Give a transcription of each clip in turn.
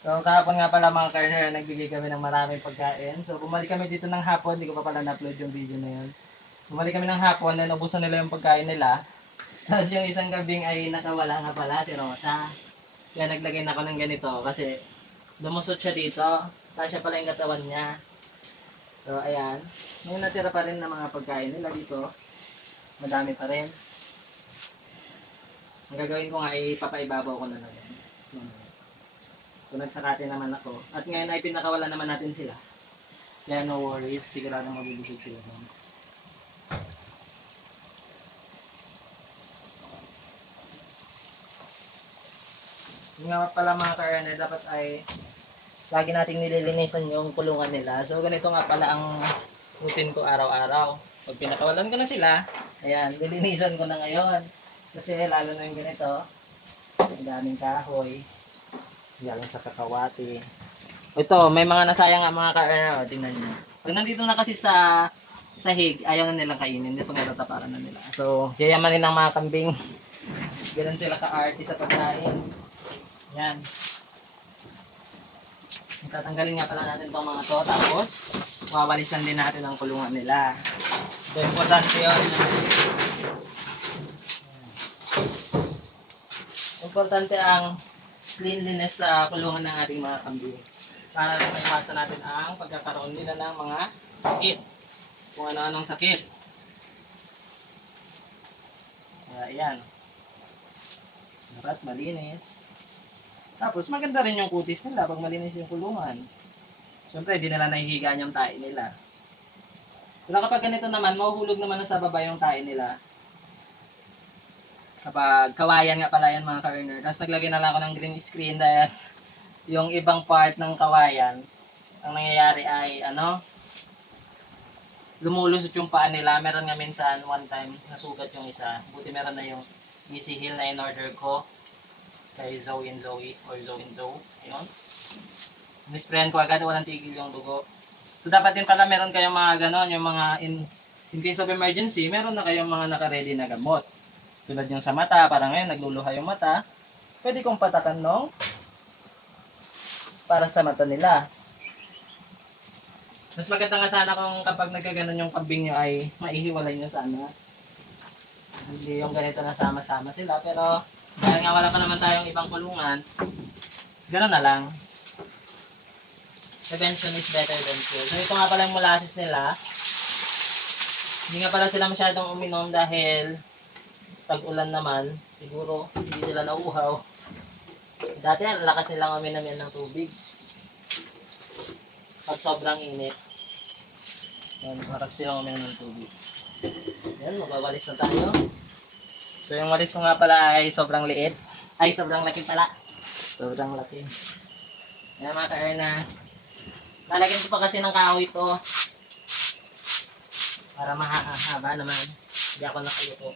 So kahapon nga pala mga karner, nagbigay kami ng maraming pagkain. So bumalik kami dito ng hapon, hindi ko pa pala na-upload yung video na yun. Bumalik kami ng hapon, then ubusan nila yung pagkain nila. Tapos yung isang gabing ay nakawala nga pala, si Rosa. Kaya naglagay na ako ng ganito kasi lumusot siya dito. Kasya pala yung katawan niya. So ayan, may natira pa rin na mga pagkain nila dito. Madami pa rin. Ang gagawin ko nga ay papaibabaw ko na lang. So nagsakate naman ako. At ngayon ay pinakawala naman natin sila. Kaya no worries, siguradong mabibusog sila doon. Yung nga pala mga ka-earner, dapat ay lagi nating nililinisan yung kulungan nila. So ganito nga pala ang routine ko araw-araw. Pag pinakawalan ko na sila, ayan, lilinisan ko na ngayon. Kasi lalo na yung ganito, ang daming kahoy. Galing sa kakawati. Ito, may mga nasayang nga mga ka-earner. Tingnan nyo. Pag nandito na kasi sa sahig, ayaw na nilang kainin. Hindi pag natataparan na nila. So, yayamanin ng mga kambing. Ganun sila ka-arty sa pagkain. Yan. Tatanggalin nga pala natin itong mga to. Tapos, wawalisan din natin ang kulungan nila. So, importante yun. Importante ang cleanliness sa kulungan ng ating mga kambing. Para maiwasan natin ang pagkakaroon nila ng mga sakit. Kung ano-anong sakit. Kaya yan. Dapat malinis. Tapos maganda rin yung kutis nila pag malinis yung kulungan. Siyempre, di nila nahihigaan yung tae nila. Pero kapag ganito naman, mahuhulog naman na sa baba yung tae nila. Kapag kawayan nga pala yan mga ka-earner. Tapos naglagay na lang ako ng green screen dahil yung ibang part ng kawayan, ang nangyayari ay lumulusot yung paa nila. Meron nga minsan one time nasugat yung isa. Buti meron na yung easy heal na in-order ko kay Zoe and Zoe or Zoe and Zoe. Ayun. Nisprayan ko agad, walang tigil yung dugo. So dapat din pala meron kayong mga ganon, yung mga in case of emergency, meron na kayong mga naka-ready na gamot. Tulad yung sa mata, parang ngayon nagluluha yung mata, pwede kong patakan nung para sa mata nila. Mas maganda nga sana kung kapag nagkaganon yung kambing nyo ay maihiwalay nyo sana. Hindi yung ganito na sama-sama sila, pero dahil nga wala pa naman tayong ibang kulungan, gano'n na lang. Prevention is better than cure. So ito nga pala yung molasses nila. Hindi nga pala sila masyadong uminom dahil tag-ulan naman, siguro hindi sila nauuhaw. Dati ang lakas nilang uminom yan ng tubig. Pag sobrang init. Yan, lakas silang uminom ng tubig. Yan, magwawalis na tayo. So yung walis ko nga pala ay sobrang liit. Ay, sobrang laki pala. Sobrang laki. Yan mga ka-earner. Lalagyan ko pa kasi ng kahoy ito. Para mahaba naman. Hindi ako nakaluto.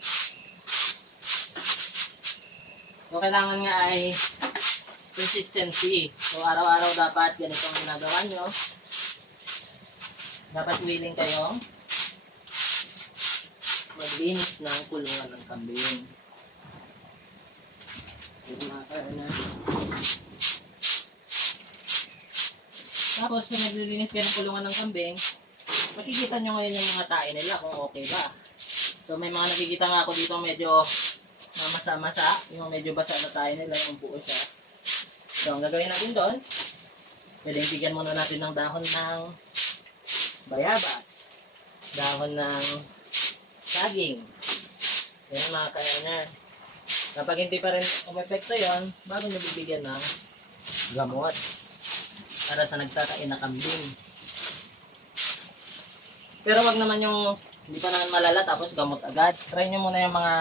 So, kailangan nga ay consistency. So, araw-araw dapat ganito ang ginagawa nyo. Dapat willing kayong maglinis ng kulungan ng kambing. Ito mga ka-earner. Tapos, kung naglilinis kayo ng kulungan ng kambing, makikita nyo ngayon yung mga tae nila kung okay ba. So, may mga nakikita nga ako dito medyo masa-masa, yung medyo basa na tayo nila, yung buo siya. So, ang gagawin natin doon, pwedeng bigyan muna natin ng dahon ng bayabas, dahon ng saging. Yan mga ka-earner. Kapag hindi pa rin umepekto yon, bago nyo bibigyan ng gamot para sa nagtatae na kambing. Pero wag naman yung hindi pa naman malala tapos gamot agad. Try nyo muna yung mga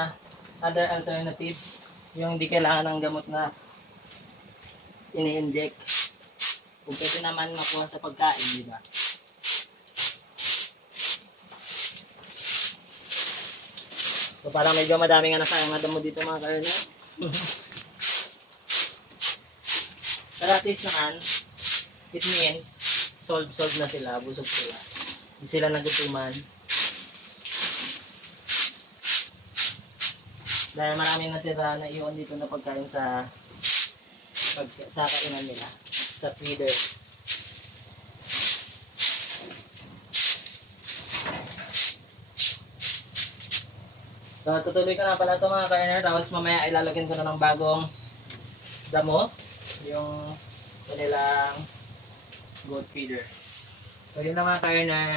other alternatives, yung hindi kailangan ng gamot na ini-inject. Kung pwede naman makuha sa pagkain, di ba? So parang medyo madami nga nasayang na damo dito mga ka-earner. Pero at least naman, it means solve na sila, busog sila. Hindi sila nagutuman. Dahil maraming natira na iyon dito na pagkain sa kainan nila. sa feeder. So, tutuloy ko na pala ito mga ka-earner. Tapos mamaya ilalagyan ko na ng bagong damo. Yung kanilang goat feeder. So, yun na mga ka-earner.